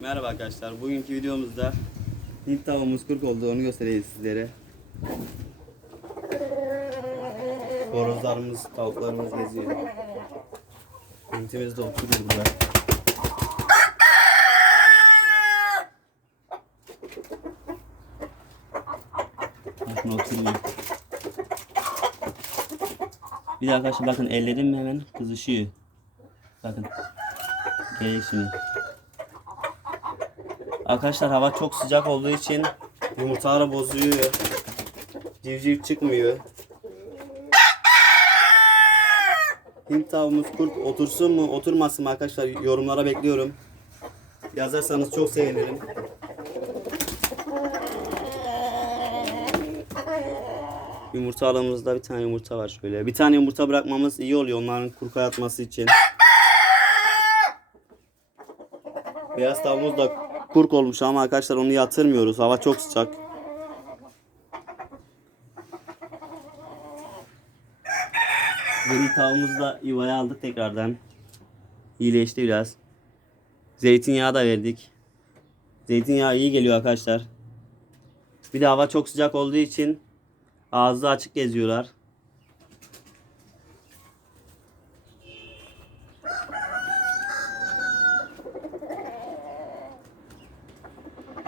Merhaba arkadaşlar. Bugünkü videomuzda Hint tavuğumuz kurk oldu. Onu göstereyim sizlere. Horozlarımız, tavuklarımız geziyor. Hintimiz de oturuyor burada. Bakın oturuyor. Bir de arkadaşlar bakın ellerim hemen kızışıyor. Bakın. Gel şimdi. Arkadaşlar hava çok sıcak olduğu için yumurtaları bozuyor. Civciv çıkmıyor. Hint tavuğumuz kurt otursun mu oturmasın mı arkadaşlar yorumlara bekliyorum. Yazarsanız çok sevinirim. Yumurtalığımızda bir tane yumurta var şöyle. Bir tane yumurta bırakmamız iyi oluyor onların kurka yatması için. Beyaz tavuğumuz da kurk olmuş ama arkadaşlar onu yatırmıyoruz. Hava çok sıcak. Yeni tavuğumuzu da yuvaya aldık tekrardan. İyileşti biraz. Zeytinyağı da verdik. Zeytinyağı iyi geliyor arkadaşlar. Bir de hava çok sıcak olduğu için ağzı açık geziyorlar.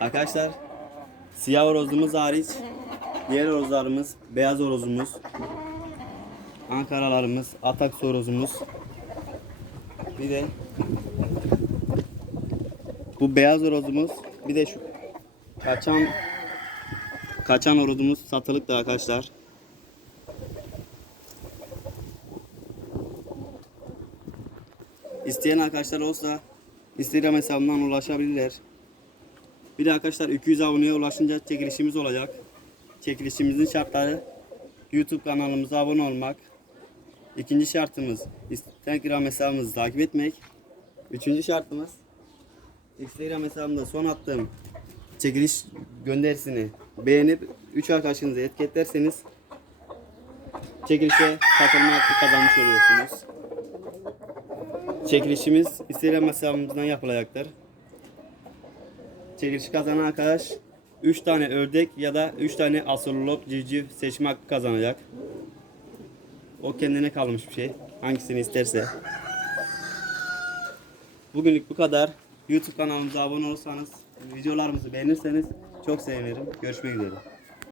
Arkadaşlar siyah horozumuz hariç diğer horozlarımız beyaz horozumuz Ankaralarımız atak horozumuz bir de bu beyaz horozumuz bir de şu kaçan kaçan horozumuz satılıktır arkadaşlar. İsteyen arkadaşlar olsa Instagram hesabından ulaşabilirler. Bir de arkadaşlar 200 aboneye ulaşınca çekilişimiz olacak. Çekilişimizin şartları YouTube kanalımıza abone olmak. İkinci şartımız Instagram hesabımızı takip etmek. Üçüncü şartımız Instagram hesabımda son attığım çekiliş gönderisini beğenip 3 arkadaşınızı etiketlerseniz çekilişe katılma hakkı kazanmış oluyorsunuz. Çekilişimiz Instagram hesabımızdan yapılacaktır. Çekilişi kazanan arkadaş 3 tane ördek ya da 3 tane asololog civciv seçme hakkı kazanacak. O kendine kalmış bir şey. Hangisini isterse. Bugünlük bu kadar. YouTube kanalımıza abone olursanız, videolarımızı beğenirseniz çok sevinirim. Görüşmek üzere.